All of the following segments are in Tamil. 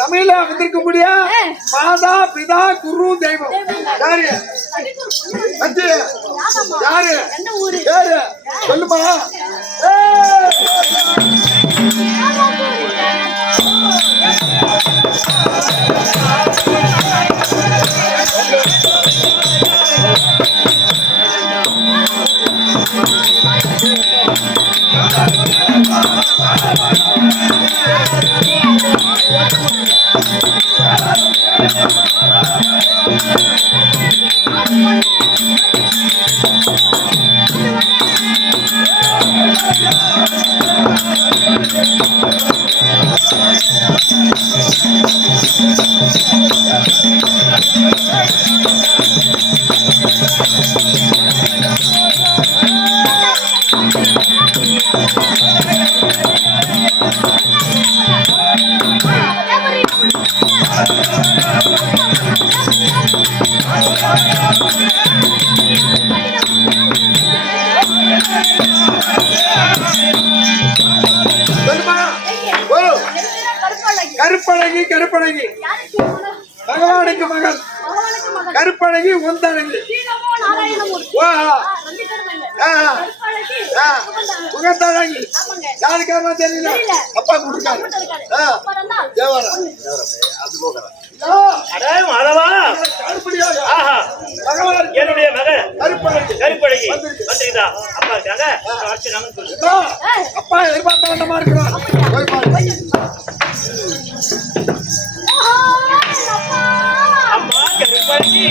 தமிழ்ல வந்திருக்க முடியா மாதா பிதா குரு தெய்வம் யாரு யாரு யாரு சொல்லுமா Thank you. கற்பழகி கருப்பழகி பகவானுக்கு மகள் கருப்பழகி உந்தழகி உகந்தழகி யாருக்காக தெரியல அப்பா கொடுத்தாரு என்னுடைய மகள் கருப்பழகி வந்துருக்குதா அப்பா இருக்காங்க அப்பா எதிர்பார்த்த வந்தமா இருக்கிறோம் அம்மா கருப்பழகி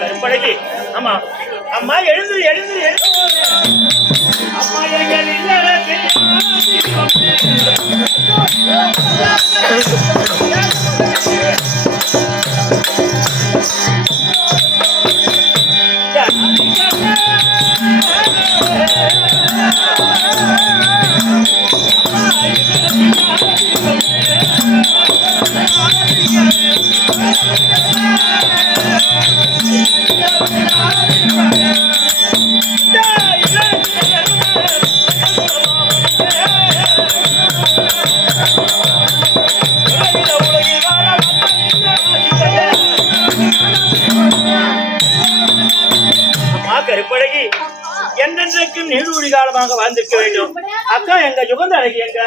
கருப்பழகி அம்மா அம்மா எழுந்து எழுந்து எழுந்து அம்மா எங்கள் கருப்பழகி என்னென்றைக்கும் நீடூழி காலமாக வாழ்ந்திருக்க வேண்டும். அக்கா எங்க யுகந்த அழகி எங்க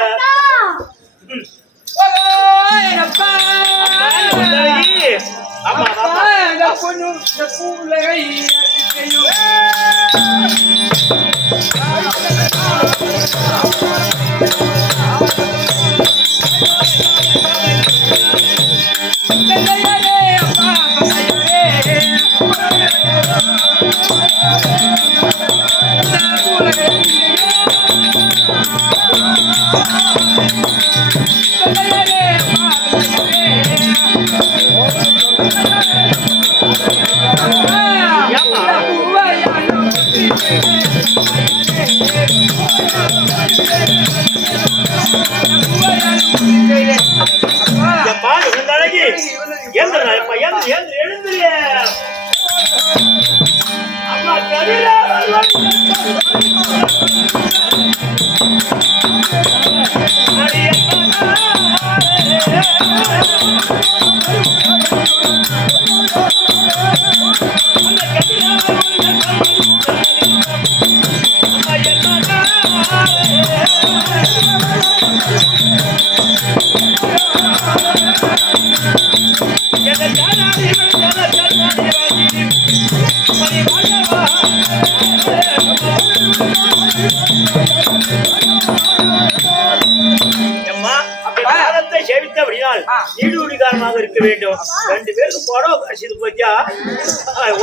நீடூழிகாரமாக இருக்க வேண்டும். ரெண்டு பேருக்கு புடவை கடிச்சது போச்சா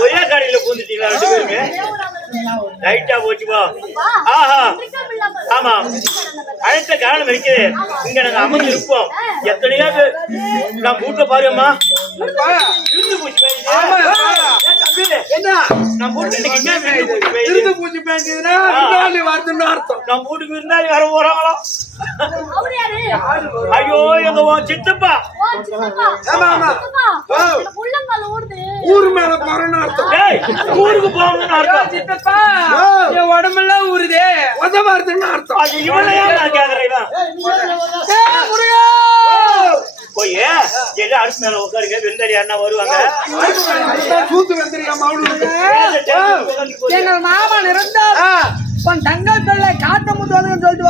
ஒரே கடையில பூந்துட்டீங்களா ரெண்டு பேருமே லைட்டா போச்சுப்பா. ஆஹா ஆமா அழைத்த காரணம் இருக்குது. இங்க நாங்க அமர்ந்து இருப்போம். எத்தனையோ நான் கூட்ட பாருமா இருந்து பூச்சி என்ன நம்ம பூச்சி பேஞ்சதுன்னா நம்ம வீட்டுக்கு விருந்தாளி வர போறாங்களோ. ஐயோ எங்க சித்தப்பா ஊரு மேல போறேன்னு அர்த்தம். ஊருக்கு போகணும்னு அர்த்தம். சித்தப்பா என் உடம்பெல்லாம் ஊருதே உதவா இருக்குன்னு அர்த்தம். இவனையா நான் கேக்குறேன். போய் எல்லாம் அடுப்பு மேல உட்காருங்க. விருந்தாளி அண்ணா வருவாங்க. எங்கள் மாமன் இருந்தா தங்கள் பிள்ளை காட்ட முத்துவாங்கன்னு சொல்லிட்டு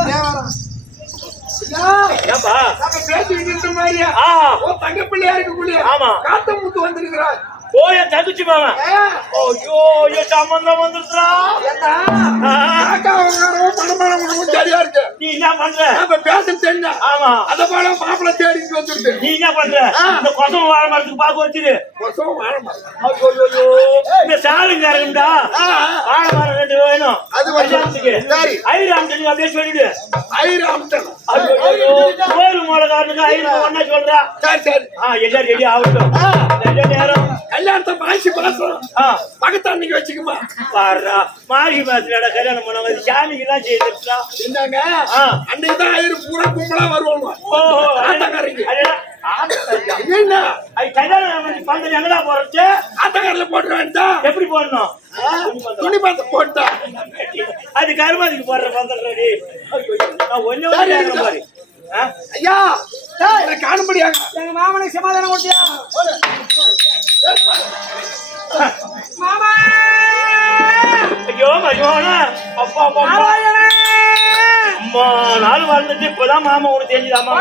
ஏப்பா நம்ம பேசிக்கிட்டு இருந்த மாதிரியா ஆ ஓ தங்க பிள்ளையா இருக்கக்கூடிய ஆமா காத்த முத்து வந்திருக்கிறார் போய தகுச்சி மாமா ஐயோ ஐயோ சம்பந்தம் வந்துருச்சா சரியா இருக்கு நீ என்ன பண்ற நம்ம பேச தெரிஞ்சா ஆமா அத போல மாப்பிள்ள தேடிட்டு வந்துருக்கு நீ என்ன பண்ற இந்த கொசம் வாழை மரத்துக்கு பாக்க வச்சிரு கொசம் வாழ ஐயோ இந்த சாலுங்க இருக்குடா வாழை மரம் 2 வேணும் அது கல்யாணத்துக்கு சரி ஐராம்டன் அப்படியே சொல்லிடு ஐராம்டன் ஐயோ கோயில் மூலக்காரனுக்கு ஐராம் ஒண்ணா சொல்றா சரி சரி எல்லாம் ரெடி ஆகட்டும் ரெண்டு நேரம் கல்யாணத்தை மாசி மாசம் பக்கத்தாண்டிக்கு வச்சுக்குமா பாடுறா மாசி மாசத்துல கல்யாணம் பண்ண வந்து சாமிக்கு எல்லாம் செய்திருக்கா என்னங்க அன்னைக்கு தான் ஆயிரம் பூரா கும்பலா வருவாங்க ஓஹோ ஆட்டக்காரங்க என்ன கல்யாணம் பந்தல் எங்கடா போறது ஆட்டக்காரில போட்டு வேண்டாம் எப்படி போடணும் துணி பார்த்து போட்டா அது கருமாதிக்கு போடுற பந்தல் ரெடி நான் ஒண்ணு பாரு ஐயா காணும்படியாங்க எங்க மாமனுக்கு சமாதானம் கொடுத்தியா மாமா ஐயோ மஜோனா அப்பா அப்பா அம்மா நாள் வாழ்ந்துட்டு இப்பதான் மாமா உனக்கு தெரிஞ்சுதாமா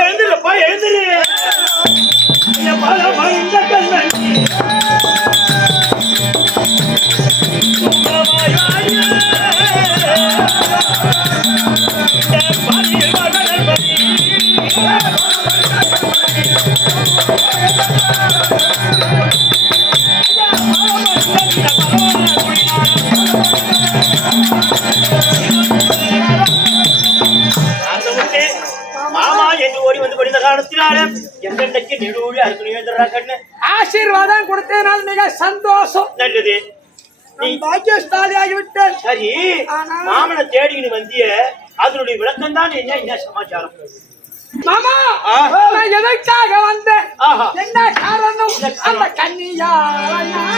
எழுந்துருப்பா எழுந்துரு மாமா என்று ஓடி வந்து படித்த காலத்தினால எந்தெண்டைக்கு நெடுவழி அறுக்கணும் கண்ணு ஆசீர்வாதம் கொடுத்தேனால் மிக சந்தோஷம் நல்லது நீ பாக்கியஸ்தாலி ஆகிவிட்டேன் சரி மாமனை தேடிக்கிட்டு வந்திய அதனுடைய விளக்கம் தான் என்ன சமாச்சாரம் மாமா நான் எதற்காக வந்தேன் என்ன காரணம் அந்த கன்னியா நான்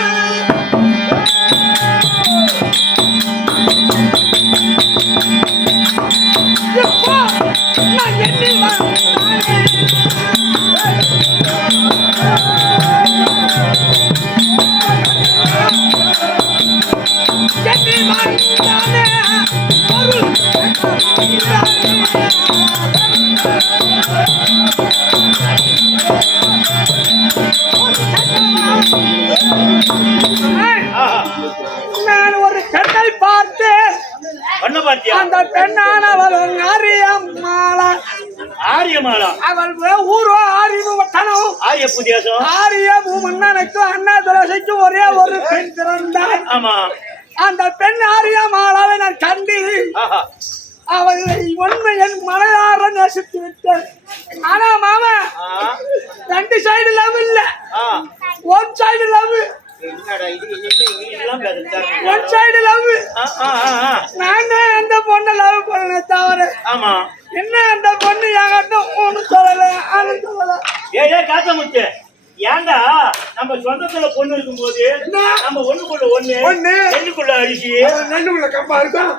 எண்ணி நான் ஒரு பெண்ணை பார்த்தேன் அந்த பெண்ணானவள் ஆரியமாலா ஆரியமாலா அவள் ஊரோ ஆரியமு வட்டனம் ஆரிய புதியாசம் ஆரியமு மன்னனுக்கும் அண்ணா துரசைக்கும் ஒரே ஒரு பெண் பிறந்தாள் ஆமா அந்த பெண் ஆரியமாலாவை நான் கண்டு அவளை உண்மை என் மனதார நேசித்து விட்டேன் ஆனா மாமா 2 சைடு லவ் இல்ல 1 side love one side love நாங்க அந்த பொண்ணை லவ் பண்ண தவிர ஆமா என்ன அந்த பொண்ணு என்கிட்ட ஒண்ணு சொல்லல ஆனு சொல்லல ஏ காத்தமுத்து ஏண்டா நம்ம சொந்தத்துல பொண்ணு இருக்கும்போது நம்ம ஒண்ணுக்குள்ள ஒண்ணு ரெண்டுக்குள்ள அரிசி ரெண்டுக்குள்ள கம்பா இருக்கும்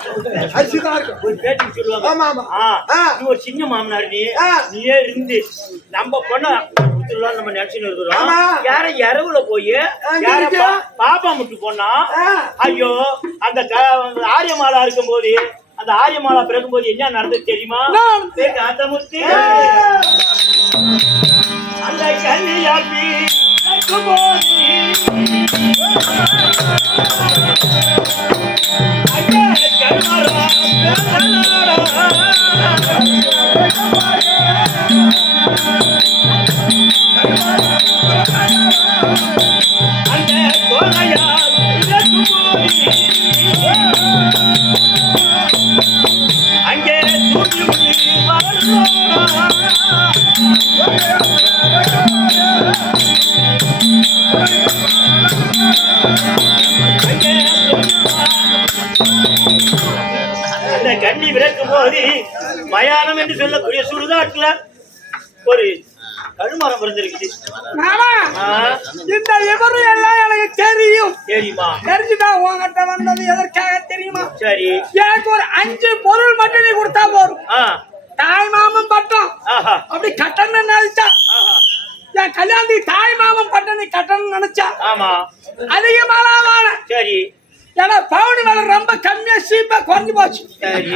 அரிசிதான் இருக்கும் ஒரு பேச்சுக்கு சொல்லுவாங்க ஆமா ஆமா நீ ஒரு சின்ன மாமனார் நீயே இருந்து நம்ம பொண்ண நம்ம நினைச்சுன்னு இருக்கிறோம் யார இரவுல போய் யார பாப்பா முட்டு போனா ஐயோ அந்த ஆரியமாலா இருக்கும் போது அந்த ஆரியமாலா பிறக்கும் போது என்ன நடந்தது தெரியுமா காத்தமுத்து அந்த கன்னியாபி அங்கே தூக்கி தண்ணி விளக்கும் போது மயானம் என்று சொல்லக்கூடிய சுடுகாட்டுல ஒரு கழுமரம் பிறந்திருக்குது. மாமா இந்த விவரம் எல்லாம் எனக்கு தெரியும். தெரியுமா? தெரிஞ்சுதான் உங்ககிட்ட வந்தது எதற்காக தெரியுமா? சரி, எனக்கு ஒரு 5 பொருள் மட்டும் நீ கொடுத்தா போதும். தாய் மாமன் பட்டம் அப்படி கட்டணும்னு நினைச்சா, என் கல்யாணத்துக்கு தாய் மாமன் பட்டம் நீ கட்டணும்னு நினைச்சா ஆமா அதிகமான சரி, ஏன்னா பவுன் விலை ரொம்ப கம்மியா சீப்பா குறைஞ்சு போச்சு. சரி,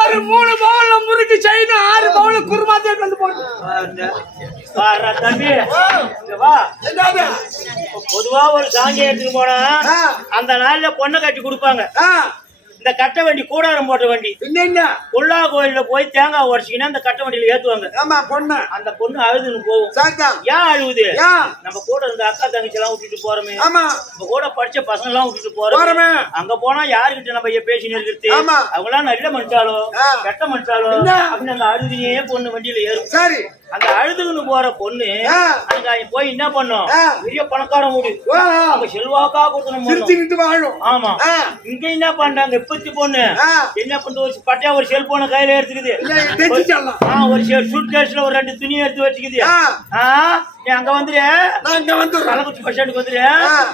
ஒரு 3 பவுன்ல முறுக்கு செய்யணும், 6 பவுன்ல குருமா தேடி வந்து போட்டு. தம்பி வா. பொதுவா ஒரு சாங்கியம் எடுத்துட்டு போனா அந்த நாள்ல பொண்ணை கட்டி கொடுப்பாங்க. இந்த கட்ட வண்டி கூடாரம் போட்ட வண்டி உள்ளா கோயில்ல போய் தேங்காய் உடச்சிக்கினா அந்த கட்ட வண்டியில ஏத்துவாங்க. அந்த பொண்ணு அழுதுன்னு போகும். ஏன் அழுகுது? நம்ம கூட இருந்த அக்கா தங்கச்சி எல்லாம் விட்டுட்டு போறோமே, நம்ம கூட படிச்ச பசங்க எல்லாம் விட்டுட்டு போறோமே, அங்க போனா யாருகிட்ட நம்ம பேசின்னு இருக்கிறது? அவங்க எல்லாம் நல்ல மனுஷாலோ கெட்ட மனுஷாலோ அப்படின்னு அந்த அழுதுனே பொண்ணு வண்டியில ஏறும். அந்த அழுதுன்னு போற பொண்ணு அங்க போய் என்ன பண்ணும்? பெரிய பணக்கார மூடு அவங்க செல்வாக்கா கொடுக்கணும். ஆமா, இங்க என்ன பண்றாங்க இப்பத்தி பொண்ணு என்ன பண்றது? ஒரு பட்டையா ஒரு செல்போனை கையில எடுத்துக்குது, ஒரு சூட் கேஸ்ல ஒரு 2 துணி எடுத்து வச்சுக்குது. நீ அங்க வந்துரு, கள்ளக்குறிச்சி பஸ் ஸ்டாண்டுக்கு வந்துரு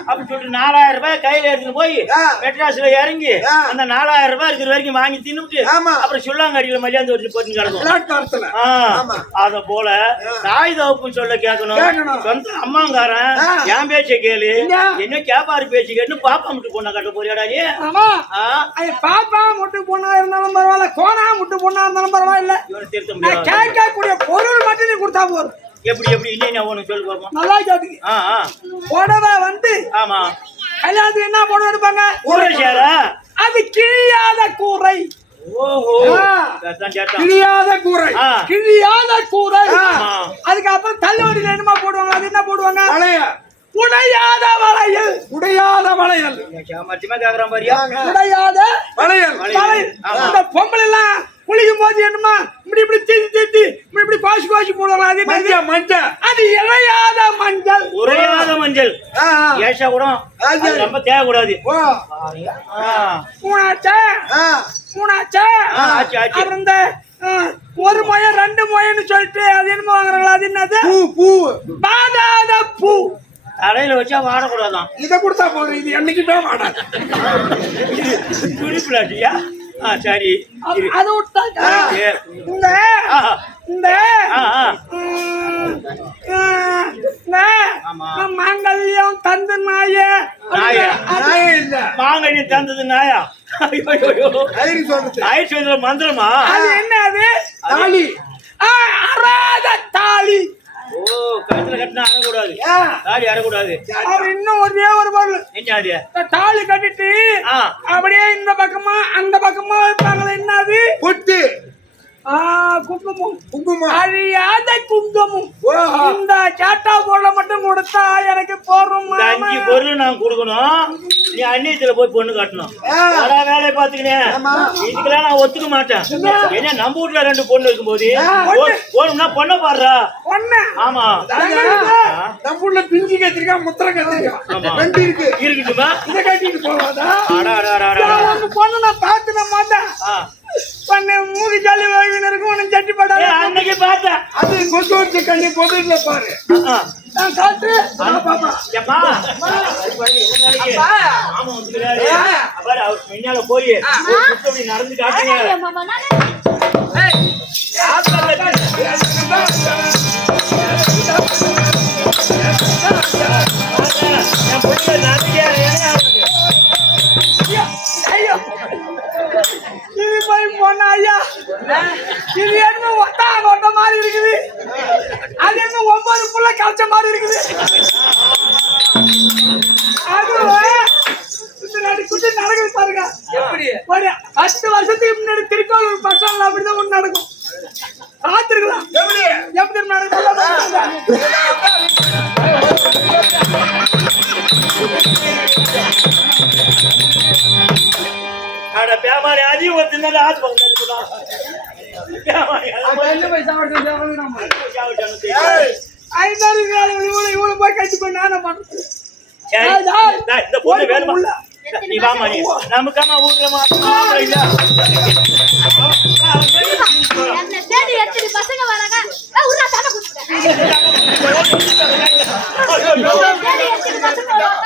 அப்படின்னு சொல்லிட்டு 4000 ரூபாய் கையில எடுத்துட்டு போய் மெட்ராஸ்ல இறங்கி அந்த 4000 ரூபாய் இருக்கிற வரைக்கும் வாங்கி தின்னுட்டு அப்புறம் சுள்ளாங்காடியில மரியாதை வச்சு போட்டு கிடக்கும். அத போல தாய் தகப்பு சொல்ல கேட்கணும். சொந்த அம்மாங்காரன் என் பேச்ச கேளு, என்ன கேப்பாரு பேச்சு கேட்டு பாப்பா முட்டு பொண்ணா கட்ட போறியாடா நீ? பாப்பா முட்டு பொண்ணா இருந்தாலும் பரவாயில்ல, கோணா முட்டு பொண்ணா இருந்தாலும் பரவாயில்ல, கேட்கக்கூடிய பொருள் மட்டும் நீ கொடுத்தா போதும். எப்படி எப்படி என்ன ஒண்ணு சொல்லு பாப்போம். நல்லா கேட்டுங்க. புடவை வந்து ஆமா கல்யாணத்துக்கு என்ன புடவை எடுப்பாங்க? கூரை சேரா, அது கிழியாத கூரை. கிழியாத கூரை, கிழியாத கூரை. அதுக்கப்புறம் தள்ளுவண்டியில என்னமா போடுவாங்க? அது என்ன போடுவாங்க? உடையாத வளையல். உடையாத வளையல் கேக்குறான் பாரியா? உடையாத வளையல். அந்த பொம்பளை எல்லாம் குளிக்கும் போது என்னமா இப்படி இப்படி தீட்டி தீட்டி இப்படி பாசி போடுவாங்க. அது மஞ்சள், அது இழையாத மஞ்சள். உரையாத மஞ்சள் ஏஷா கூட ரொம்ப தேவைக்கூடாது. அப்புறம் இந்த 1 முழம் 2 முழம்னு சொல்லிட்டு அது என்னமோ வாங்குறாங்களா? அது என்னது? பூ. பாதாத பூ. கடையில வச்சா வாடக்கூடாதான். இதை கொடுத்தா போதும், இது என்னைக்குமே வாடாது. துணிப்புலாட்டியா? சரி, அது விட்டாங்க. இந்த மாங்கல்யம் தந்து நாய மாங்கல்யம் தந்தது நாயா? மந்திரமா? அது என்ன? அது தாலி. அறாத தாலி. கழுத்துல கட்டினா அறக்கூடாது, தாலி அறக்கூடாது. அவர் இன்னும் ஒரே ஒரு பொருள். என்ன? தாலி கட்டிட்டு அப்படியே இந்த பக்கமா அந்த பக்கமா வைப்பாங்களே, என்னது? பொட்டு. குங்குமம். அழியாத குங்குமம். இந்த சாட்டா பொருளை மட்டும் கொடுத்தா எனக்கு போறோம். 5 பொருள் நான் கொடுக்கணும், நீ அந்நியத்துல போய் பொண்ணு காட்டணும். வேலையை பாத்துக்கினேன், இதுக்கெல்லாம் நான் ஒத்துக்க மாட்டேன். ஏன்னா நம்ம வீட்டுல 2 பொண்ணு இருக்கும்போது போகணும்னா பொண்ணை பாடுறா. ஆமா, நம்ம ஊர்ல பிஞ்சு கத்திரிக்கா முத்திர கத்திரிக்கா 2 இருக்கு. இருக்குமா? இதை கட்டிட்டு போவாதா? பொண்ணு நான் பாத்துக்க மாட்டேன். மூடி ஜாலி இருக்கும், உனக்கு சட்டி படாது. அன்னைக்கு பார்த்தேன், அது கொண்டு வச்சு கண்ணி கொதில பாரு. நான் காட்டு போய் நடந்து காட்டுங்க. இது போய் போனா ஐயா, இது என்ன ஒட்ட மாதிரி இருக்குது, அது என்ன 9 புள்ள கழிச்ச மாதிரி இருக்குது. அது குட்டி நடக்குது பாருங்க. ஒரு 10 வருஷத்துக்கு முன்னாடி திருக்கோவில் பசங்க அப்படிதான் ஒண்ணு நடக்கும். பார்த்துருக்கலாம் எப்படி நடக்கும். பேமாரி அதிகம் ஒருத்தர் ஆத்து இவ்வளவு போய் கட்சி பண்ண இந்த பொண்ணு வேணுமா? நீ நீ வாமா நீ நமக்காம ஊர்ல மாப்பிள்ளை இல்ல என்ன தேடி எத்தனை பசங்க வராங்க உருளா தான குடுத்துட்டேன் தேடி எத்தனை பசங்க வராங்க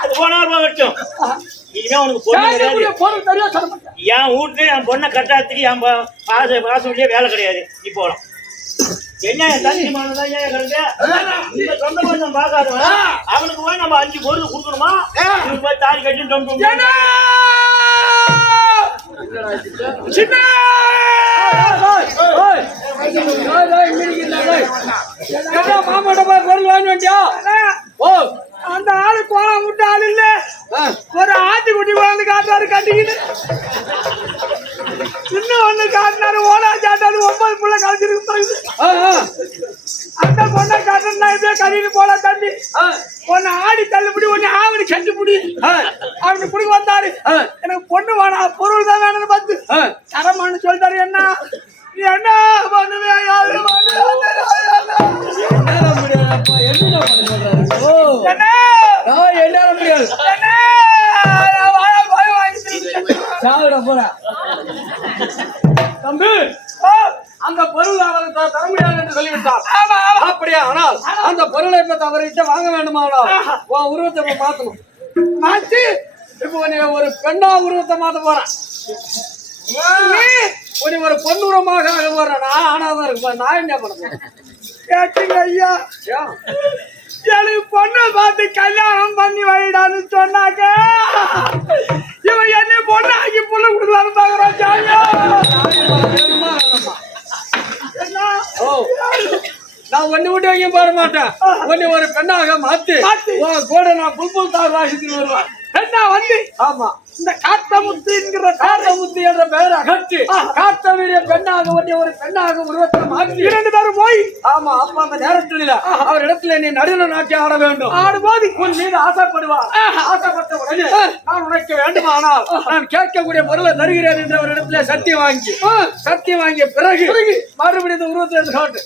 அது போனார் போகட்டும் இனிமே உனக்கு பொண்ணு கிடையாது என் வீட்டுல என் பொண்ணை கட்டாத்துக்கு என் பாசம் வேலை கிடையாது நீ போலாம் என்ன தண்ணி மானதான் ஏன் கிடக்கு இந்த சொந்த பந்தம் பார்க்காதவன் அவனுக்கு போய் நம்ம 5 பொருள் கொடுக்கணுமா இவனுக்கு போய் தாலி கட்டி மாமாட்ட போய் பொருள் வாங்கி வேண்டியா ஓ அந்த ஆளு கோலம் விட்டு ஆள் இல்ல ஒரு ஆட்டுக்குட்டி குழந்தை காட்டாரு கட்டிக்கிட்டு சின்ன ஒண்ணு காட்டினாரு ஓனா சாட்டாரு 9 புள்ள கழிச்சிருக்கு அந்த பொண்ணை காட்டுனா இப்படியே கட்டிட்டு போல தம்பி ஒன்னு ஆடி தள்ளுபடி ஒன்னு ஆவணி கட்டுப்படி அவனு குடி வந்தாரு எனக்கு பொண்ணு வேணா பொருள் தான் வேணும்னு பார்த்து தரமானு சொல்லிட்டாரு என்ன என்ன பண்ணுவே தம்பி அந்த பொருள் அவருக்கு தர முடியாது என்று சொல்லிவிட்டார் அப்படியா ஆனால் அந்த பொருளை இப்ப அவர்கிட்ட வாங்க வேண்டுமானால் உன் உருவத்தை மாத்தணும் மாத்தி இப்போ நீ ஒரு பெண்ணா உருவத்தை மாத்த போறேன் ஒரு பொன்னுரமாக ஆக போறேன் நான் ஆனாதான் இருக்கு நான் என்ன பண்ண கேட்டீங்க ஐயா எனக்கு பொண்ணை பார்த்து கல்யாணம் பண்ணி வைடான்னு சொன்னாக்க இவன் என்ன பொண்ணு ஆக்கி பொண்ணு கொடுக்கலான்னு பாக்குறான் ஜாலியா நான் ஒண்ணு விட்டு எங்கேயும் போட மாட்டேன் ஒண்ணு ஒரு பெண்ணாக மாத்தி கூட நான் புல்புல் தார் வாசித்து வருவேன் பெண்ணா வந்து ஆமா இந்த காத்தமுத்து என்கிற காத்தமுத்து என்ற பெயரை அகற்றி காத்தவருடைய பெண்ணாக ஒட்டிய ஒரு பெண்ணாக உருவத்தை மாற்றி 2 பேரும் போய் ஆமா அப்ப அந்த நேரத்தில் அவர் இடத்துல நீ நடுநிலை நாட்டி ஆட வேண்டும் ஆடும்போது உன் மீது ஆசைப்படுவார் ஆசைப்பட்ட உடனே நான் உனக்கு வேண்டுமானால் நான் கேட்கக்கூடிய பொருளை தருகிறேன் என்ற ஒரு இடத்துல சத்தியம் வாங்கிய பிறகு மறுபடியும் இந்த உருவத்தை எடுத்து காட்டு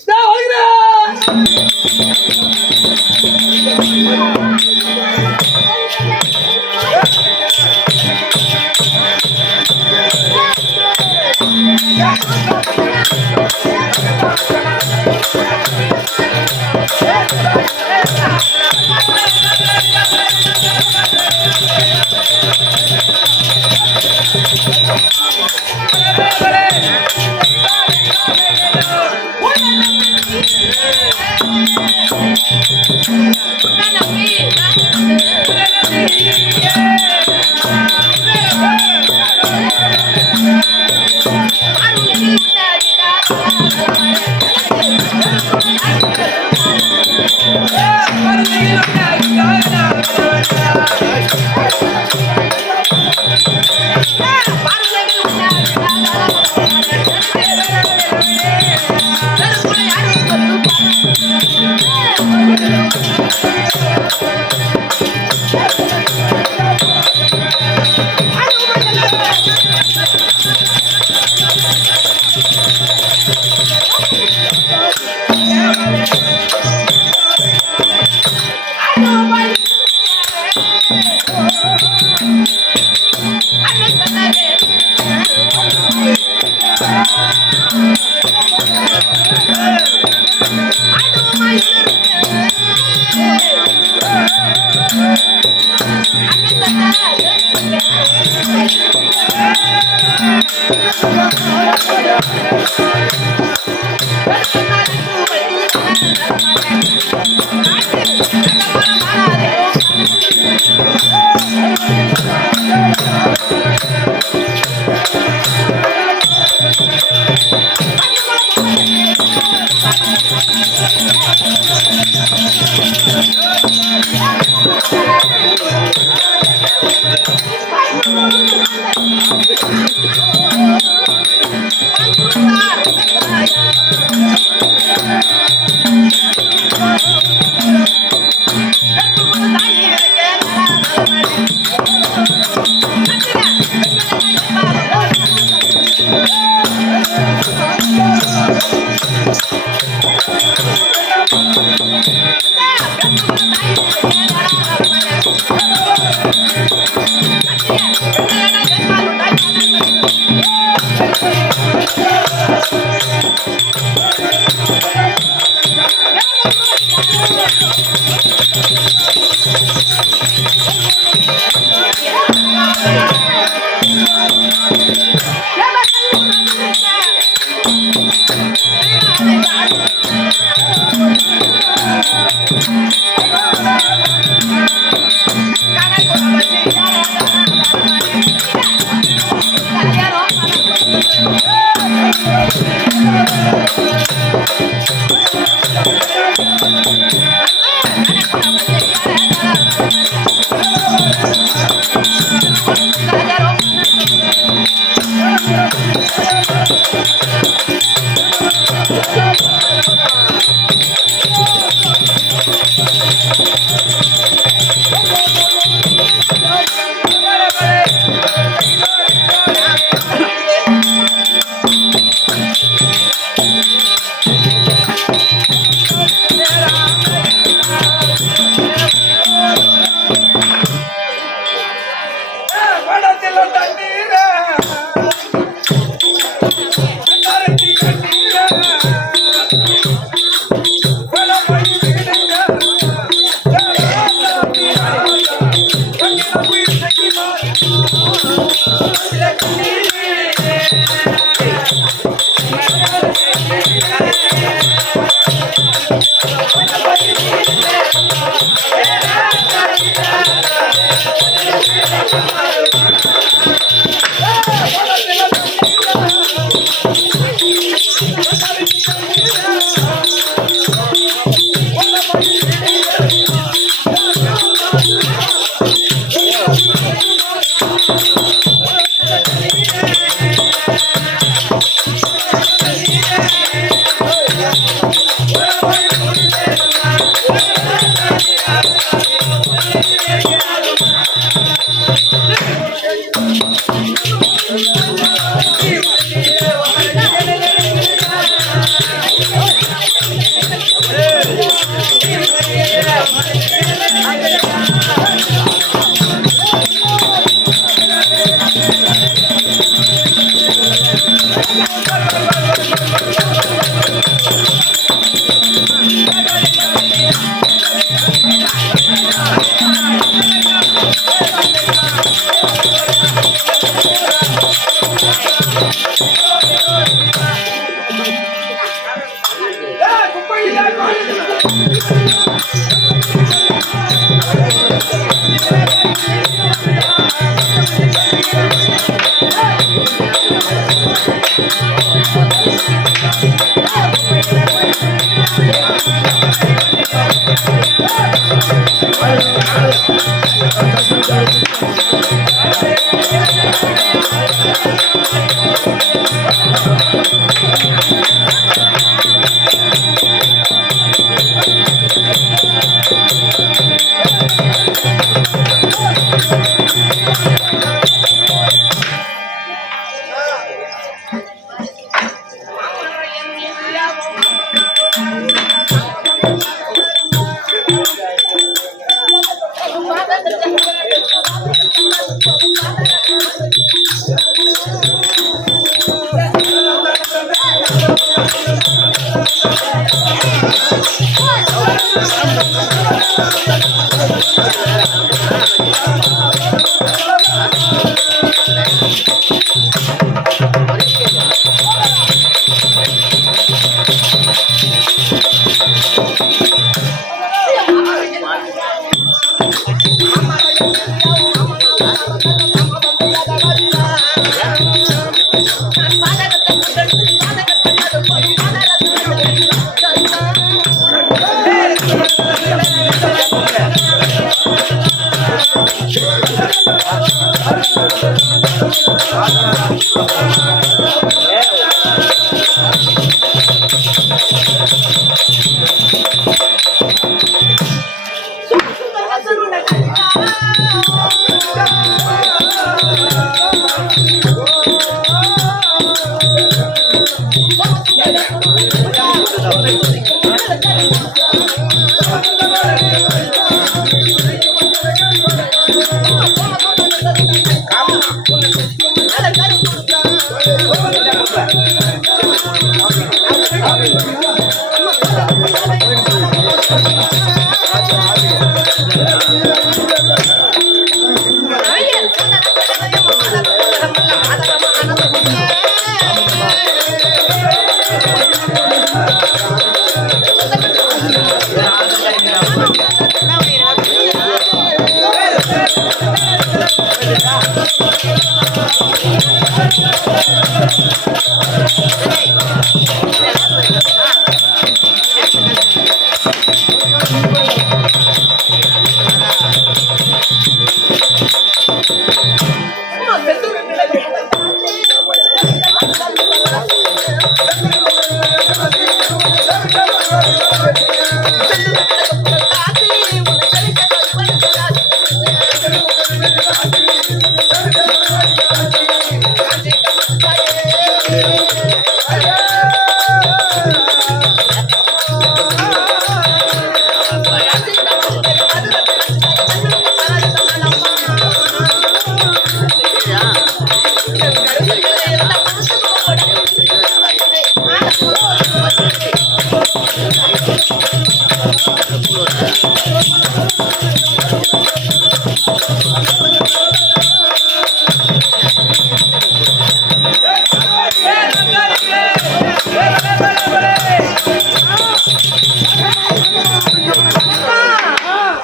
Thank you.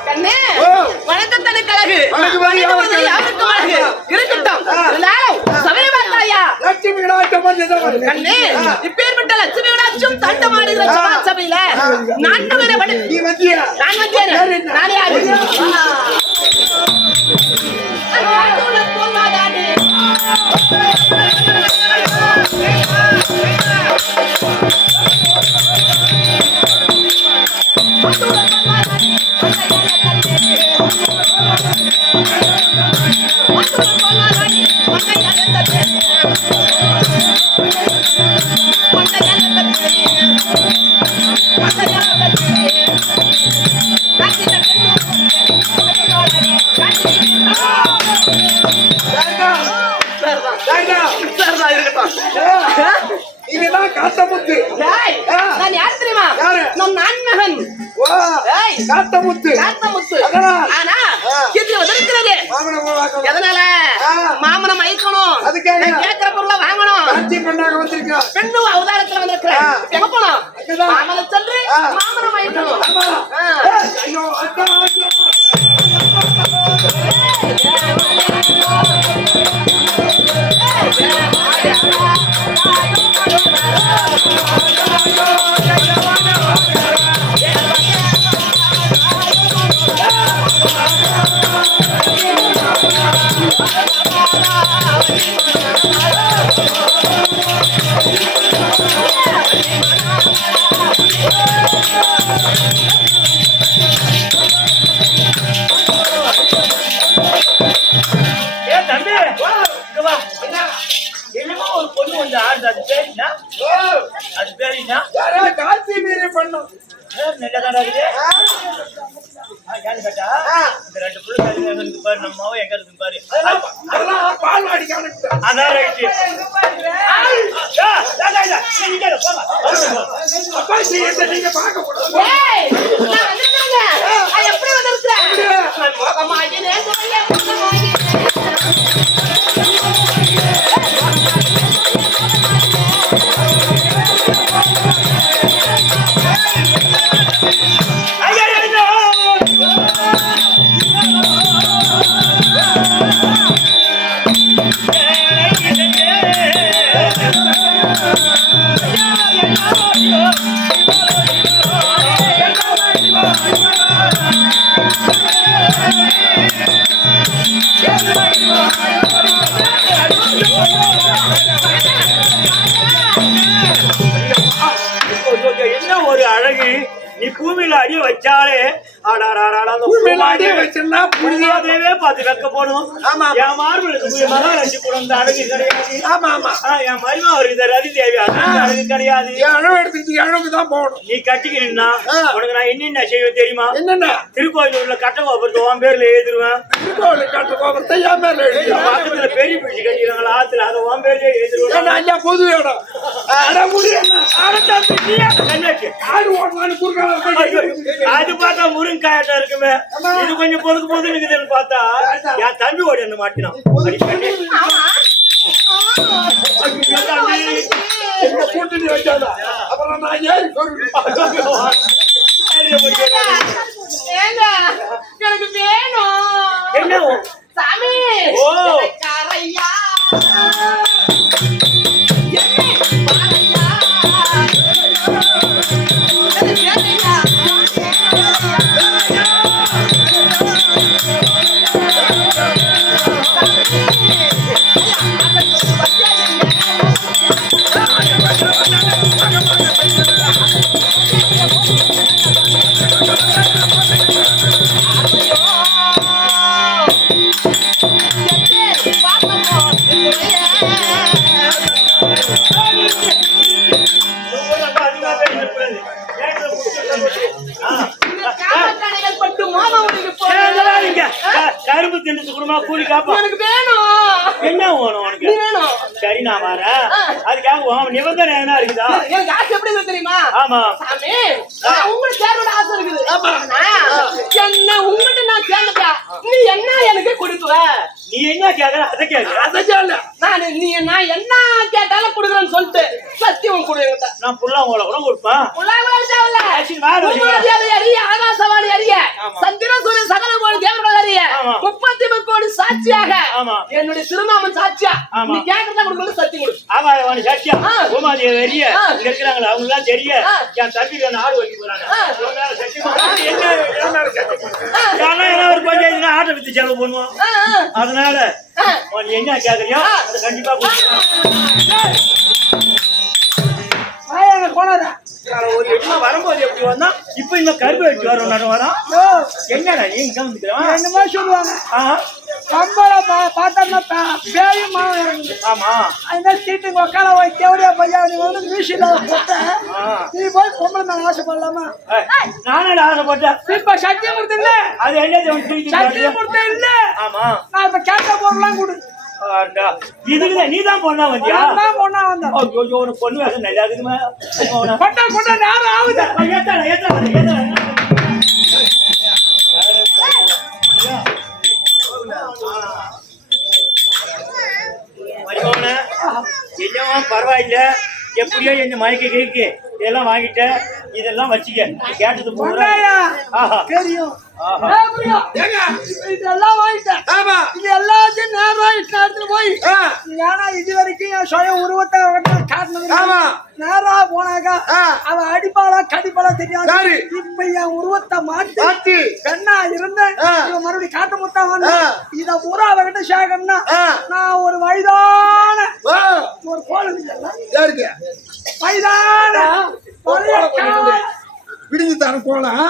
கண்ணே, வணக்கம் தனக்கு அழகு. வணக்கம் யாருக்கும் அழகு. இருக்கட்டும். இருந்தாலும் சபையை பார்த்தாயா? லட்சுமி விடாட்டம் வந்து கண்ணே, இப்பேற்பட்ட லட்சுமி விடாட்சம் தண்டமாடுகிற சபையில நான் நீ வந்தியா? நான் வந்தேன். நானே யாரு? நீங்கதான் காத்தமுத்து. ஏய், நான் யார் தெரியுமா? நம் நான்மகன் காத்தமுத்து. காத்தமுத்து. அதனால் ஆனா இது வந்திருக்கிறது எதனால? மாமனம் மயக்கணும், அதுக்காக கேட்கிற பொருளை வாங்கணும். காட்சி பெண்ணாக வந்திருக்கிறார். பெண்ணு அவதாரத்துல வந்திருக்கிறேன். எங்க போனோம்? மாமனை சென்று மாமனம் மயக்கணும். ஐயோ அக்கா, ஐயோ. தம்பி இங்க வா. என்னமோ ஒரு பொண்ணு வந்து ஆடுது. அது பேர் என்ன? அது பேர் என்ன? யாரா காட்சி மீறி பண்ணும். நல்லதாடா இது. யாரு கேட்டா இந்த ரெண்டு புள்ள எங்க இருக்கு பாரு. நம்ம மாவ எங்க இருக்கு பாரு. அதெல்லாம் பால் வாடிக்க அனுப்பிட்டேன். அதான் ரைட். அப்பா செய்யறத நீங்க பார்க்க கூடாது. ஏய், நான் வந்திருக்கிறேங்க. நான் எப்படி வந்திருக்கிறேன்? முகமாகினே, சுவையே முகமாகினே. என்ன ஒரு அழகு. நீ பூமியில அடிய வச்சாலே அடிய வச்சிருந்தா புரியாதவே பார்த்து வெக்க போடும். என் மார்புக்கு மகாராஜி கூட அந்த அழகு கிடையாது. ஆமா ஆமா. என் மருமா அவருக்கு ரதி தேவி அழகு கிடையாது. அளவு எடுத்துக்கிட்டு அளவுக்கு தான் போகணும். நீ கட்டிக்கிறீன்னா உனக்கு நான் என்னென்ன செய்வேன் தெரியுமா? என்னென்ன? திருக்கோயிலூர்ல கட்ட கோபுரத்தை உன் பேர்ல எழுதிருவேன். திருக்கோவில் கட்ட கோபத்தை என் மேல எழுதி பக்கத்துல பெரிய பிடிச்சி கட்டிக்கிறாங்களா ஆத்துல அதை உன் பேர்லயே எழுதிருவாங்க ஐயா பொது இடம் அது பார்த்தா முருங்காயட்டா இருக்குமே இது கொஞ்சம் பொதுக்கு பொது இருக்குதுன்னு பார்த்தா என் தம்பி ஓடி என்ன மாட்டினான் கூட்டணி வச்சாதா அப்புறம் நான் ஏறி எனக்கு வேணும் என்ன சாமி ஓ காரையா கரும்பு திண்டு குடும்பமா கூலி காப்பா எனக்கு வேணும் என்ன வேணும் உனக்கு வேணும் சரி நான் வரேன் அதுக்காக நிபந்தனை என்ன இருக்குதா எனக்கு ஆசை எப்படி இருக்கு தெரியுமா ஆமா சாமி உங்களுக்கு சேரோட ஆசை இருக்குது என்ன உங்ககிட்ட நான் சேர்ந்துட்டா நீ என்ன எனக்கு கொடுக்குவ நீ என்ன கேக்குற அதை கேக்குற நான் நீ நான் என்ன கேட்டாலும் கொடுக்குறேன்னு சொல்லிட்டு சத்தியம் கொடுங்க நான் புள்ளா உங்களை கூட கொடுப்பேன் ஆகாசவாணி அறிய சந்திர சூரியன் சகல கோடி தேவர்கள் அறிய 33 கோடி சாட்சியாக என்னுடைய திருநாமம் சாட்சியா நீ கேட்கறதா கொடுக்கணும் சத்தியம் கொடு ஆகாயவாணி சாட்சியா பூமாதேவி அறிய இங்க இருக்கிறாங்களா அவங்க எல்லாம் தெரிய என் தம்பிக்கு ஆடு வைக்க போறாங்க ஒரு பஞ்சாயத்து ஆட்டை வித்து செலவு பண்ணுவோம் அதனால என்ன கேக்குறியோ அது கண்டிப்பா ஒரு எட்டுமா வரும்போது எப்படி வந்தா இப்ப இந்த கருப்பு வெட்டி வரும் வரோம் என்னடா நீ இங்க வந்துக்கிறோம் என்னமா சொல்லுவாங்க கம்பளம் பார்த்தோம்னா பேயும் ஆமா அதனால சீட்டுக்கு உட்கார போய் தேவடியா பையா நீ வந்து மியூசியில போட்ட நீ போய் பொம்பளை மேல ஆசைப்படலாமா நானே ஆசைப்பட்டேன் இப்ப சத்தியம் கொடுத்தல அது என்ன சத்தியம் கொடுத்த இல்ல ஆமா நான் இப்ப கேட்ட பொருள்லாம் கொடு இதுக்கு நீதான் பொண்ணா வந்தியா பொண்ணா வந்தேன் உனக்கு பொண்ணு வேஷம் நல்லா இருக்குதுமா கொண்ட நேரம் ஆகுது என்னமா பரவாயில்ல எப்படியோ என்ன மயக்க கேக்கு இதெல்லாம் வாங்கிட்டேன் இதெல்லாம் வச்சுக்க கேட்டது தெரியும் இதெல்லாம் வாங்கிட்டேன் இது எல்லாத்தையும் நேரம் எடுத்துட்டு போய் ஏன்னா இது வரைக்கும் என் சுய உருவத்தை காட்டினது நேரா போனாக்கா அவன் அடிப்பாளா கடிப்பாளா தெரியாது இப்ப என் உருவத்தை மாத்தி பெண்ணா இருந்தேன் இவன் மறுபடியும் காட்ட முட்டாங்க இத பூரா அவகிட்ட சேகன்னா நான் ஒரு வயதான ஒரு கோலம் வயதான விடுஞ்சு தர கோலம்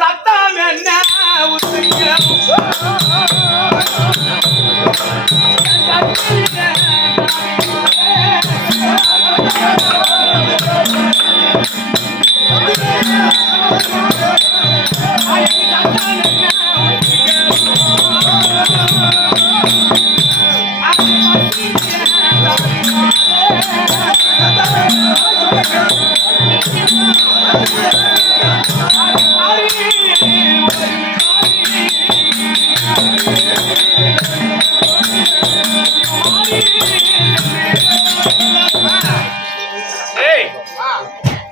சத்தம் என்ன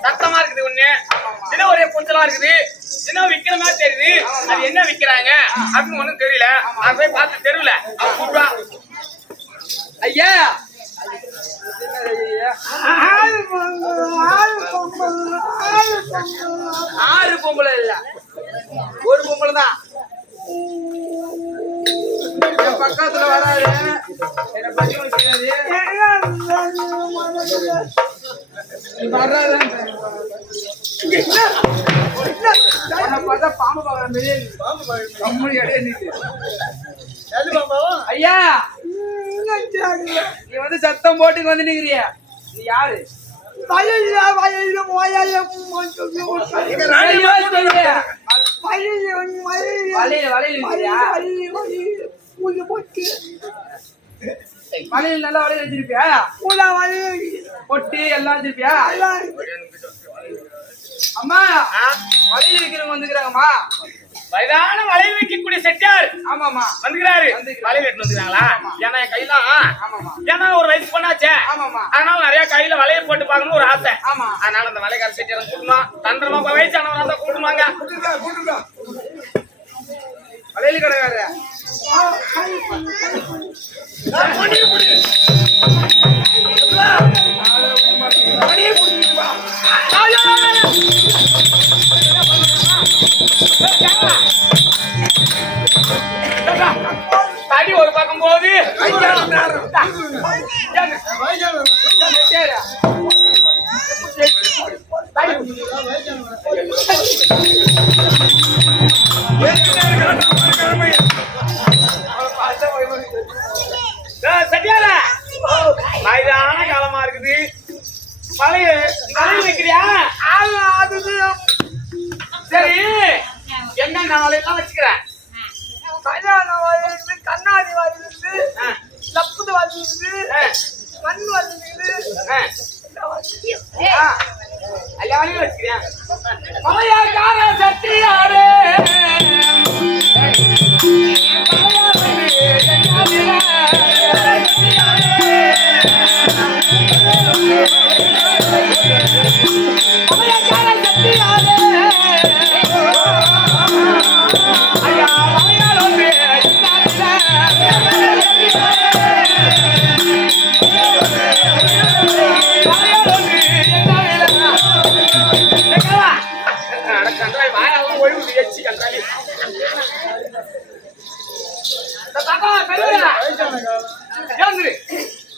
சத்தமா இருக்குது ஒண்ணு, சின்ன ஒரே புத்தலா இருக்குது, சின்ன விக்கிற மாதிரி தெரியுது. அது என்ன விக்கிறாங்க அப்படின்னு ஒண்ணும் தெரியல. நான் போய் பார்த்து தெருவுல கூப்பிட்டா ஐயா ஆறு பொம்பளை இல்ல, ஒரு பொம்பளை தான் பக்கத்துல வராது. என்ன பத்தி உனக்கு தெரியாது. ஐயா நீ வந்து சத்தம் போட்டு வந்து நிக்கிறிய, நீ யாரு? வலையில நல்லா வலையில வச்சிருப்பியா? பொட்டி எல்லாம் வச்சிருப்பியா? அம்மா வலையில வைக்கிறவங்க வந்துக்கிறாங்கம்மா. வயதான வலையில் வைக்கக்கூடிய செட்டியார் ஆமாமா வந்துக்கிறாரு. வலையில் வெட்டு வந்துக்கிறாங்களா? ஏன்னா என் கையில ஏன்னா ஒரு வயசு பண்ணாச்சே, அதனால நிறைய கையில வலையை போட்டு பார்க்கணும்னு ஒரு ஆசை. அதனால அந்த வலைக்கார செட்டியார் கூட்டணும். தந்திரமா வயசானவங்க தான் கூட்டணுவாங்க. வலையில கிடையாது தடி ஒரு பக்கம் போகுது. சட்டியார வயதான காலமா இருக்குது, வலைய வைக்கிறியா? சரி என்னென்ன வலையெல்லாம் வச்சுக்கிறேன்? கண்ணாடி வாங்கிட்டு, லப்புது வாங்கிட்டு, கண் வாங்கிட்டு, எல்லா வலையும் வச்சுக்கிறேன். மலையாக்கார சட்டியாரே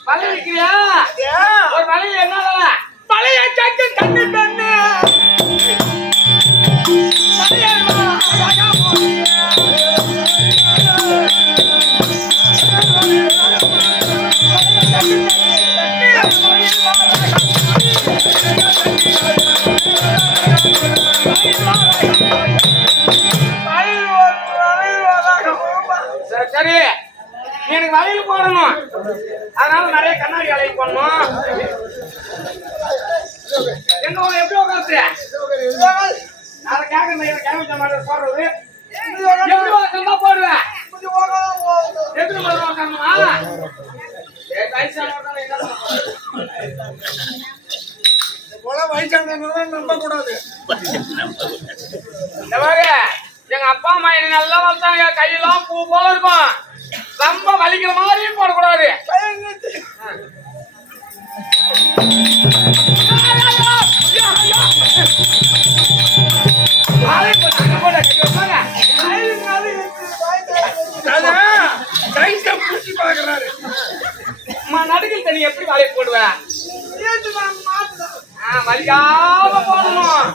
வலை வைக்கிறியா? ஒரு வலையில என்ன வலைய கட்டு தண்ணி தண்ணு சரி எனக்கு வலையில போடணும், அதனால நிறைய கண்ணாடி வலைக்கு போடணும். எங்க எப்படி உட்காந்து நான் கேட்கறேன் கேமரா மாதிரி போடுறது எப்படி உட்காந்தா போடுவேன்? எத்தனை மாதிரி உட்காந்துமா நம்ப கூடாது. எங்க அப்பா அம்மா என்ன நல்லா வளர்த்தாங்க, கையெல்லாம் பூ போல இருக்கும், ரொம்ப வலிக்கிற மாதிரியும் போடக்கூடாது. நடுக்கில் தண்ணி எப்படி வலையை போடுவேன்? வலிக்காம போடணும்.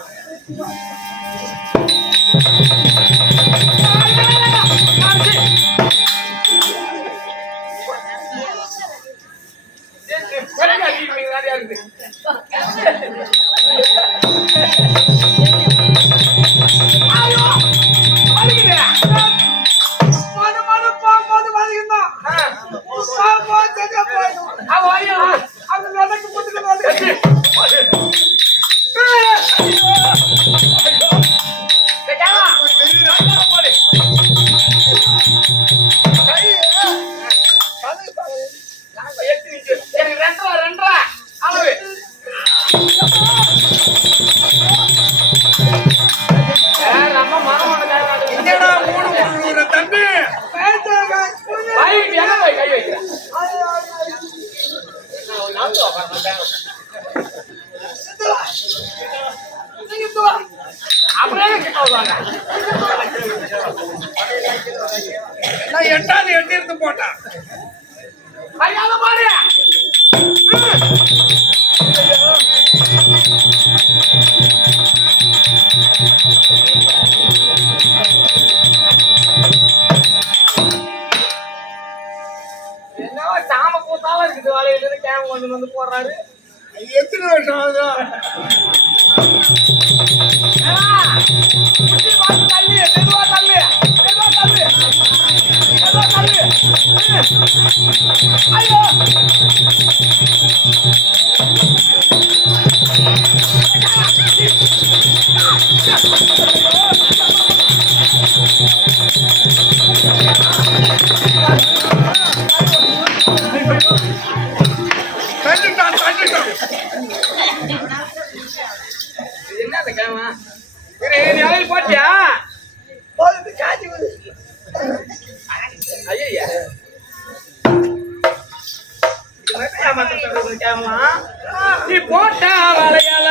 அப்படியே கிட்ட வருவாங்க. நான் 8 எடுத்து போட்டேன். மரியாத பாரு. என்ன சாம கூத்தால இருக்குது வலையில கேம் வந்து போடுறாரு. எத்தனை வருஷம் ஆகுது? என்ன அந்த கேமா போட்டியா? ஐயா நீ போட்ட வளையல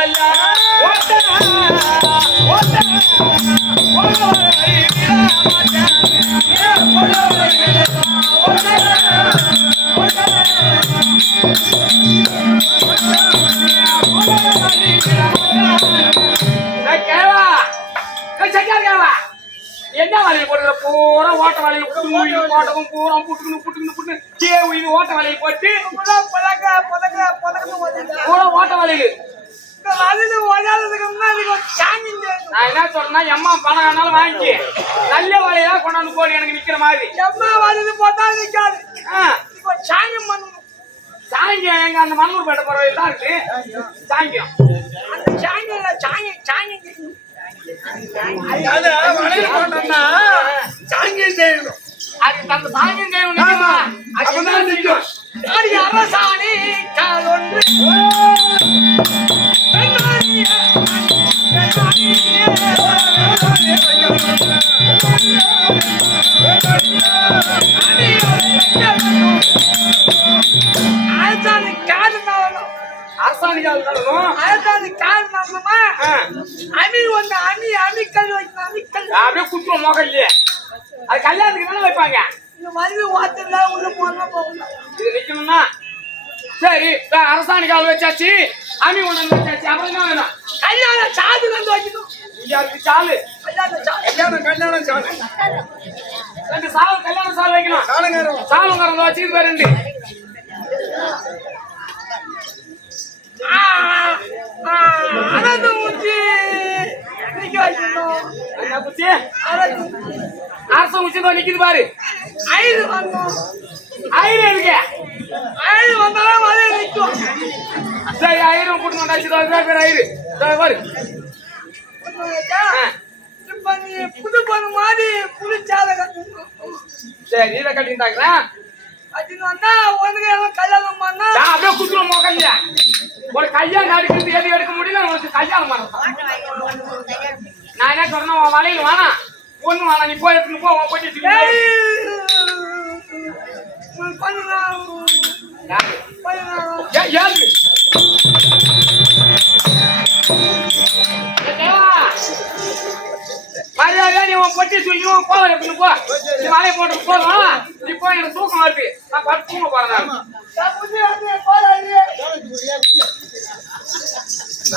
என்ன வலையில் போடுற பூரா ஓட்ட வலையில் போட்டதும் பூரா புட்டுக்கணும் ஓட்ட வலையில் போட்டு பூரா ஓட்ட வலையில் நான் என்ன சொல்றேன்னா எம்மா பணம் ஆனாலும் வாங்கி நல்ல வலையா கொண்டாந்து போடு எனக்கு நிக்கிற மாதிரி. சாங்கியம் எங்க அந்த மண்ணூர் பேட்டை பறவையில் தான் இருக்கு. சாங்கியம் சாங்கியம் செய்யணும். அது அந்த சாங்கியம் செய்யணும். அரசாணி காலொன்று அப்படியே குத்துவோம் மோகல்லையே. அது கல்யாணத்துக்கு தானே வைப்பாங்க. இது நிக்கணும்னா சரி அரசாணி கால் வச்சாச்சு, அமி ஒண்ணு வச்சாச்சு, அப்புறம் என்ன வேணும்? கல்யாணம் சாது வந்து வைக்கணும். அதுக்கு சாலு கல்யாணம் சாது 2 சாலு கல்யாண சால் வைக்கணும். சாலுங்கிறத வச்சுக்கிட்டு போய் 2 அனந்த ஊச்சி வைக்கணும். என்ன குச்சி? அரச உச்சி தான் நிக்குது பாரு. 5 வந்தோம். 5 இருக்கு. 5 வந்தாலும் அதே நிற்கும். சரி 1000 கூட்டு வந்தாச்சு. பேர் 5 பாரு. இப்ப நீ புது பொண்ணு மாதிரி புளிச்சாத கட்டணும். சரி இதை கட்டிட்டாங்களா? கட்டின்னு வந்தா உனக்கு எல்லாம் கல்யாணம் பண்ணா அப்படியே குத்துருவோம் மோகல்ல. ஒரு கல்யாணம் அடிக்கிறது எது எடுக்க முடியல. உனக்கு கல்யாணம் பண்ண நான் என்ன சொல்றேன்னா உன் வலையில் வேணாம், ஒண்ணு வேணாம். நீ போய் எடுத்துன்னு போ. போயிட்டு மரியாதை நீ உன் பொட்டி தூக்கி போவ எடுத்துன்னு போ. நீ மலையை போட்டு போதும். நீ போய் எனக்கு தூக்கம் வருது. நான் பார்த்து தூங்க போறேன்.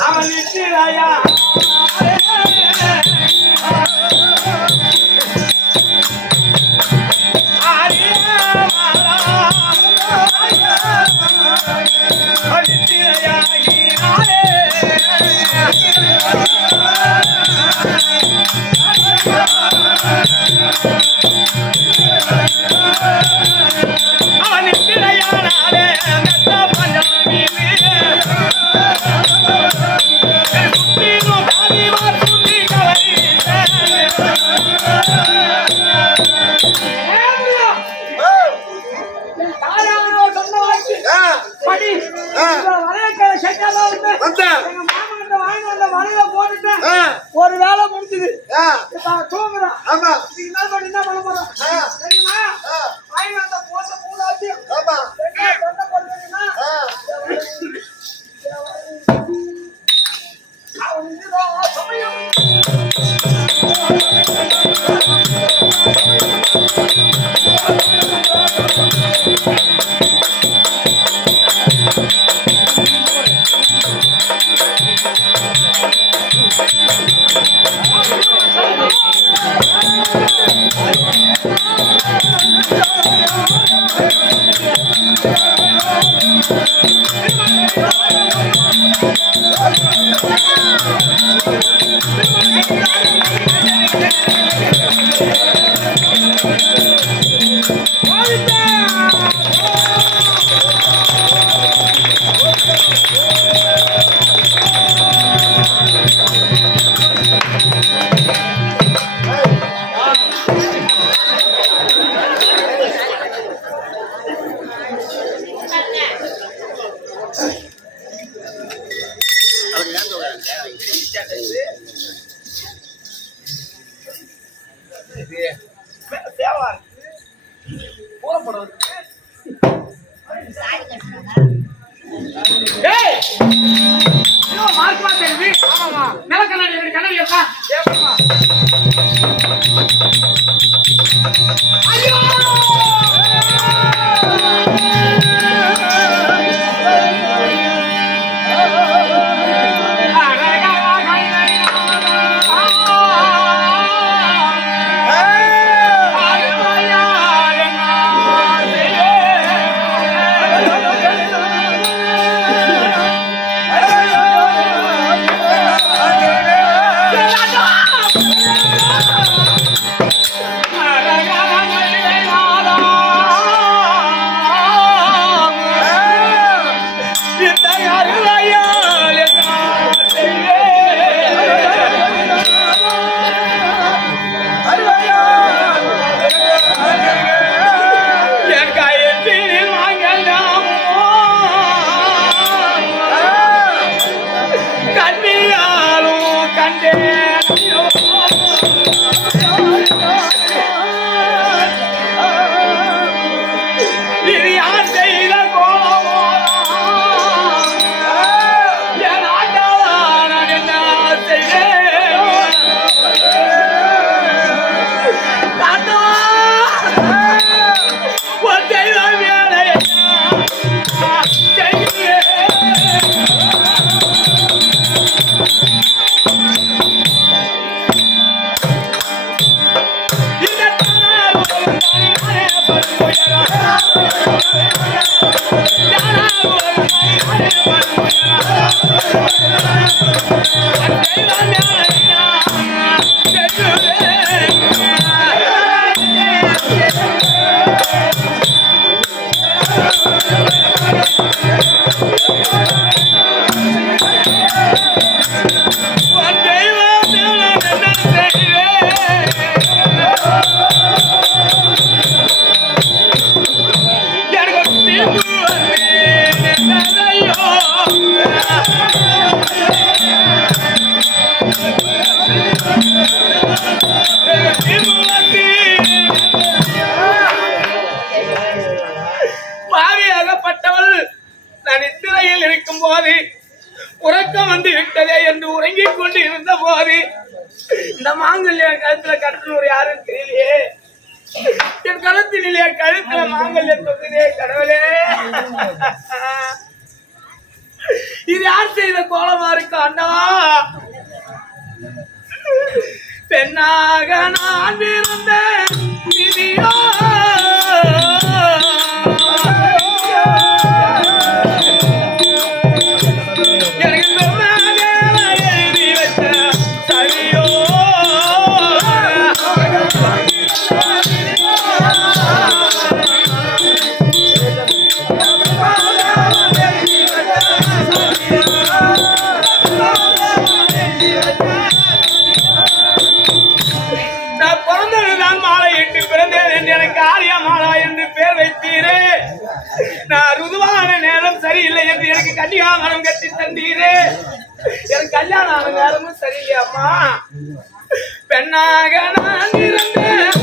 அவன் நிற்கிறாயா ஒரு வேலை முடிஞ்சது. தூங்குறான். என்ன பண்ண போறோம் தெரியுமா? போட்ட மூணாச்சு ஏய் ஐயோ மார்க்மா தெரிவி ஆமாமா நல்ல கண்ணாடி எப்படி கண்ணாடி இருக்கா ஏப்பா ஐயோ பாவியாகப்பட்டவள் நான் இத்திரையில் இருக்கும் போது உறக்கம் வந்து விட்டதே என்று உறங்கிக் கொண்டு இருந்த போது இந்த மாங்கல்ய கழுத்துல கட்டணும் யாரும் தெரியலையே என் கழுத்திலே கழுத்துல மாங்கல்ய தொகுதே கடவுளே இது யார் செய்த கோலமா இருக்கு அண்ணா பெண்ணாக நான் பிறந்தேன் விதியோ நான் ருதுவான நேரம் சரியில்லை என்று எனக்கு கன்னியாமரம் கட்டி தந்தீரே எனக்கு கல்யாணம் ஆன நேரமும் சரியில்லையாம்மா பெண்ணாக நான் இருந்தேன்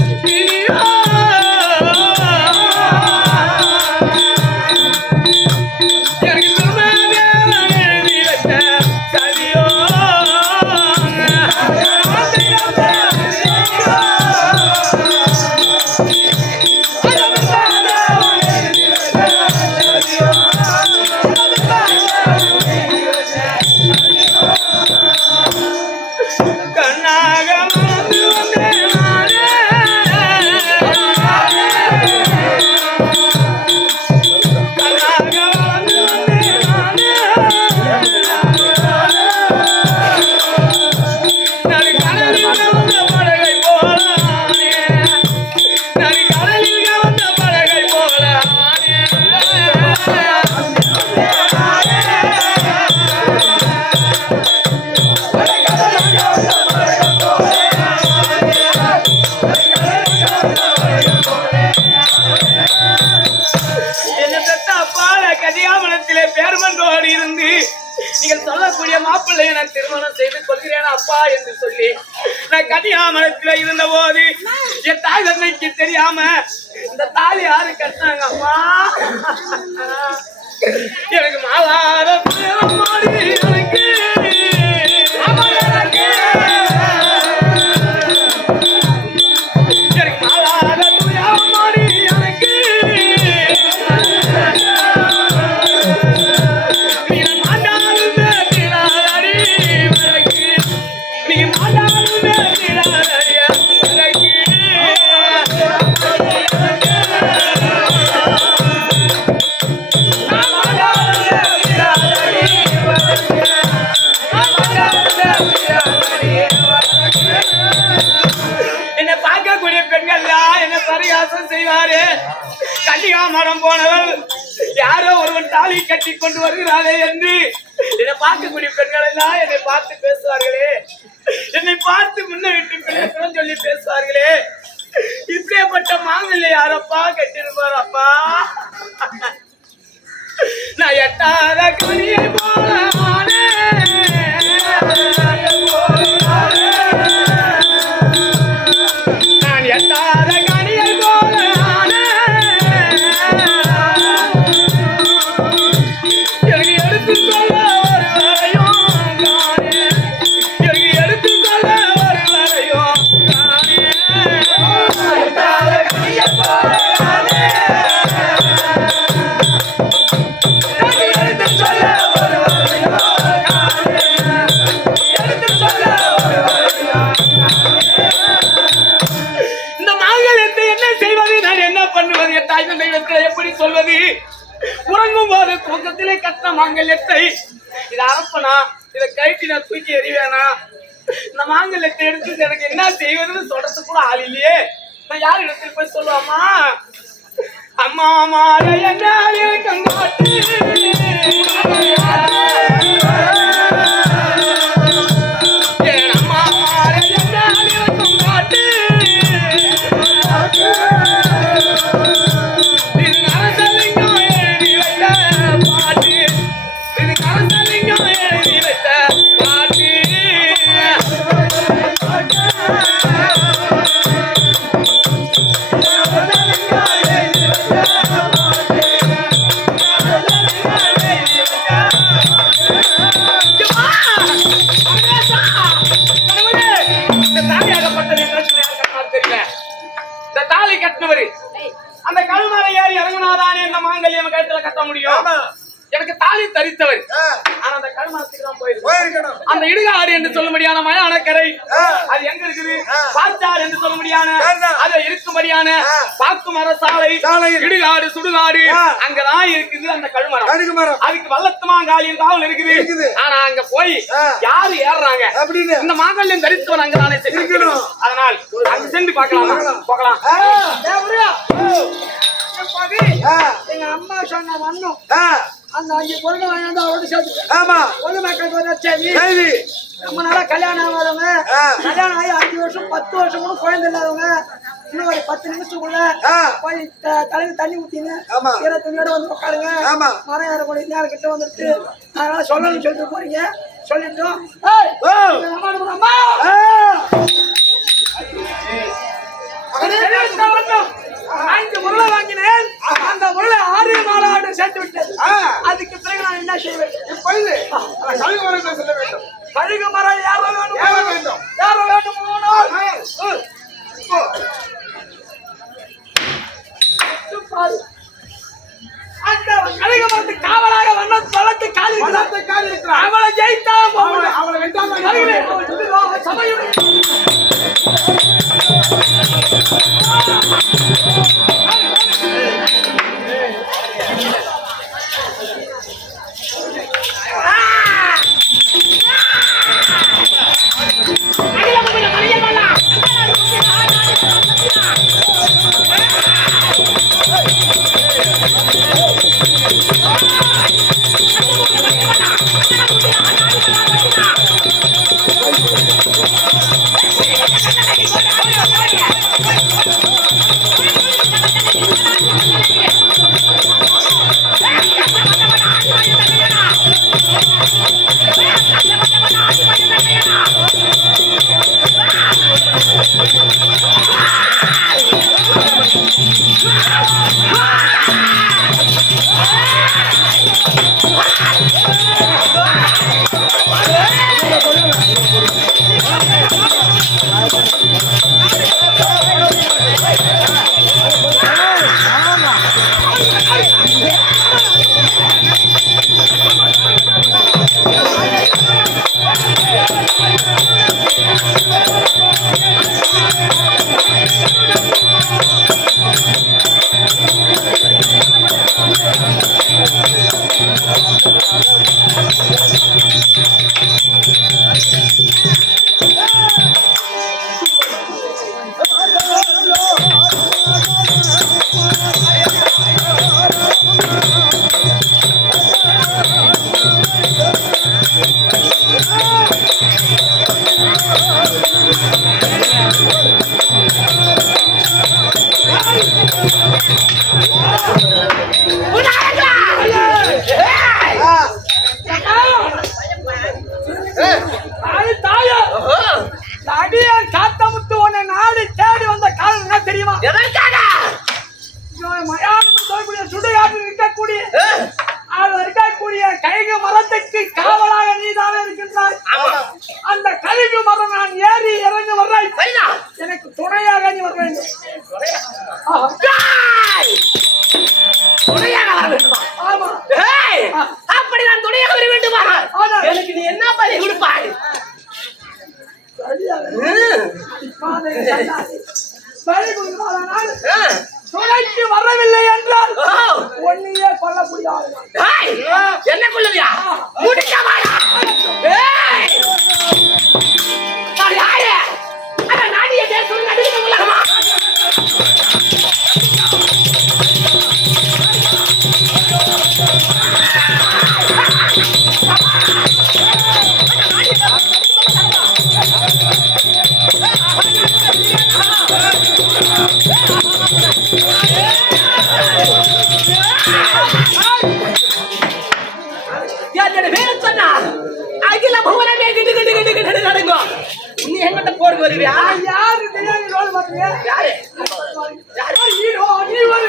நீங்கள் சொல்லக்கூடிய மாப்பிள்ளையை நான் திருமணம் செய்து கொள்கிறேன் அப்பா என்று சொல்லி நான் கன்னியாகுமரத்தில் இருந்த போது என் தாய் தந்தைக்கு தெரியாம இந்த தாலி யாரு கட்டினாங்க அம்மா எனக்கு மாலாத மாடி எனக்கு எனக்கு மாலாத மாடி எனக்கு நீ மாட்டாலுமே திராடி எனக்கு நீ மாட்டாலுமே திராடி எனக்கு என்னை பார்க்கக்கூடிய பெண்கள்லாம் என்ன பரிகாசம் செய்வாரு. கல்லிகா மரம் போனவள் யாரோ ஒருவன் தாலி கட்டி கொண்டு வருகிறாரே என்று என்னை பார்க்கக்கூடிய பெண்கள் எல்லாம் என்னை பார்த்து பேசுவார்களே, என்னை பார்த்து முன்னிட்டு பிள்ளைகளும் சொல்லி பேசுவார்களே. இப்பேற்பட்ட மாங்கல்ய யாரப்பா கட்டிருப்பாரப்பா? நான் எட்டாத கனியை போல நான் எட்டாத கனியை போல எனக்கு எடுத்து சொல்ல ஒரு வரையும் நானே எனக்கு எடுத்து சொல்ல ஒரு வரையும் நானே எட்டாத கனியை போல எப்படி சொல்வது? உறங்கும் போது தூக்கத்திலே கட்ட மாங்கல்யத்தை இதை அரப்பனா, இதை கழட்டி நான் தூக்கி எறிவேனா? இந்த மாங்கல்யத்தை எடுத்து எனக்கு என்ன செய்வதுன்னு சொல்றது கூட ஆள் இல்லையே. நான் யார் இடத்துல போய் சொல்லுவாமா? அம்மா மாலை என்ன கங்காட்டு அம்மா மாலை என்ன கங்காட்டு அந்த கழுமலை ஏறி இறங்கினாதானே இந்த மாங்கல்யம் கழுத்துல கட்ட முடியும். எனக்கு தாலி தரித்தவர் ஆனா அந்த கழுமலத்துக்கு தான் போயிருக்கணும். அந்த இடுகாடு என்று சொல்ல முடியான மயானக்கரை அது எங்க இருக்குது? பாச்சார் என்று சொல்ல முடியான அது இருக்கும்படியான பாக்கு மர சாலை இடுகாடு சுடுகாடு அங்கதான் இருக்குது அந்த கழுமரம். அதுக்கு வல்லத்துமாங்காலின் காவல் இருக்குது. ஆனா அங்க போய் யாரு ஏறுறாங்க? இந்த மாங்கல்யம் தரித்தவர் அங்கதானே இருக்கணும். அதனால் அங்க சென்று பார்க்கலாம். போகலாம். எங்க அம்மா சொன்ன வண்ணம் அந்த 5 பொருளை வாங்கி அவரோட சேர்த்து. ஆமா, பொண்ணு மக்களுக்கு ஒரு செய்தி. ரொம்ப நாளா கல்யாணம் ஆகாதவங்க, கல்யாணம் ஆகி 5 வருஷம் 10 வருஷம் கூட குழந்தை இல்லாதவங்க இன்னும் ஒரு 10 நிமிஷத்துக்குள்ள போய் தலையில தண்ணி ஊத்திங்க 20 நேரம் வந்து உட்காருங்க. மரம் ஏறக்கூடிய நேரம் கிட்ட வந்துட்டு அதனால சொல்லணும்னு சொல்லிட்டு போறீங்க. சொல்லிட்டோம். அம்மா 5 பொருளை வாங்கினேன். அந்த பொருளை 6 மாலாடு சேர்த்து விட்டது. அதுக்கு பிறகு நான் என்ன செய்ய வேண்டும்? கழுகு மரம் சொல்ல வேண்டும். கழுகு மரம் ஏற வேண்டும். ஏற வேண்டும். ஏற வேண்டும். அந்த கழுகு மரத்துக்கு காவலாக வண்ணம் வளர்த்து காலி இருக்கிறார். அவளை ஜெயித்தா அவளை வென்றாங்க. சபையுடைய Ah! தாயா அடிய காத்தமுத்து உன்னை நாடி தேடி வந்த காரணம் என்ன தெரியுமா? எதற்காக? மயானம் சொல்லக்கூடிய சுடுகாட்டில் இருக்கக்கூடிய கைகு மரத்துக்கு காவலாக நீதானே இருக்கின்றாய். அந்த கைகு மரம் நான் ஏறி இறங்க வர்றேன். எனக்கு துணையாக நீ வர வேண்டும். துணையாக வர வேண்டுமா? ஆமா. அப்படி நான் துணையாக வர வேண்டுமா? எனக்கு நீ என்ன பலி கொடுப்பாய்? துணைக்கு வரவில்லை என்றால் ஒன்னையே கொல்ல முடியாது. என்ன கொள்ளுவியா? முடிக்கவாயா? நாடிய பேர் சொல்லி நடுக்க உலகமா? அகில பவனமே நடங்கோ. நீ எங்கிட்ட போர் வருவியா? யாரு தெரியாது ரோல் பண்ணுங்க. யாரு? ஹீரோ நீ ஒரு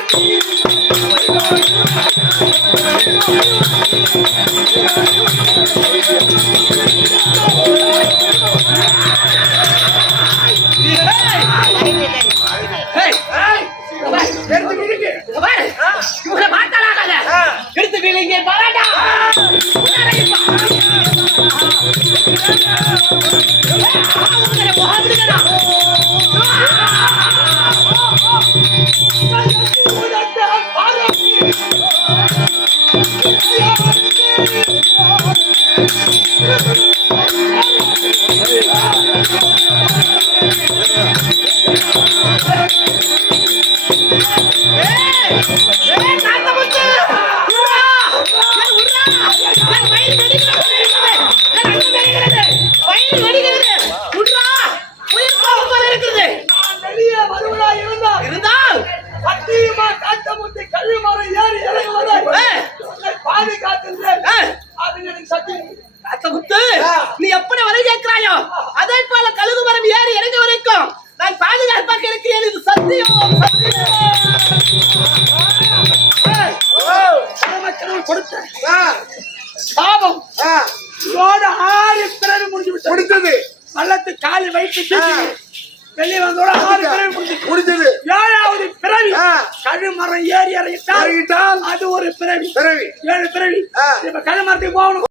இவரை பார்த்தாலாகாத. எடுத்து வீங்க பாராட்டா. நீ எப்படி வரை கேட்கிறாயோ அதே போல கழுகு மரம் ஏறி இறங்க வரைக்கும் நான் பாதுகாப்பாக இருக்கிறேன். இது சத்தியம். கொடுத்த பாவம் இதோட 6 பிறகு முடிஞ்சது. பள்ளத்து காலி வயிற்று வெளியே வந்தோட 6 பிறகு முடிஞ்சது. 7வது பிறவி கழுமரம் ஏறி இறங்கிட்டால் அது ஒரு பிறவி. 7 பிறவி. இப்ப கழுமரத்துக்கு போகணும்.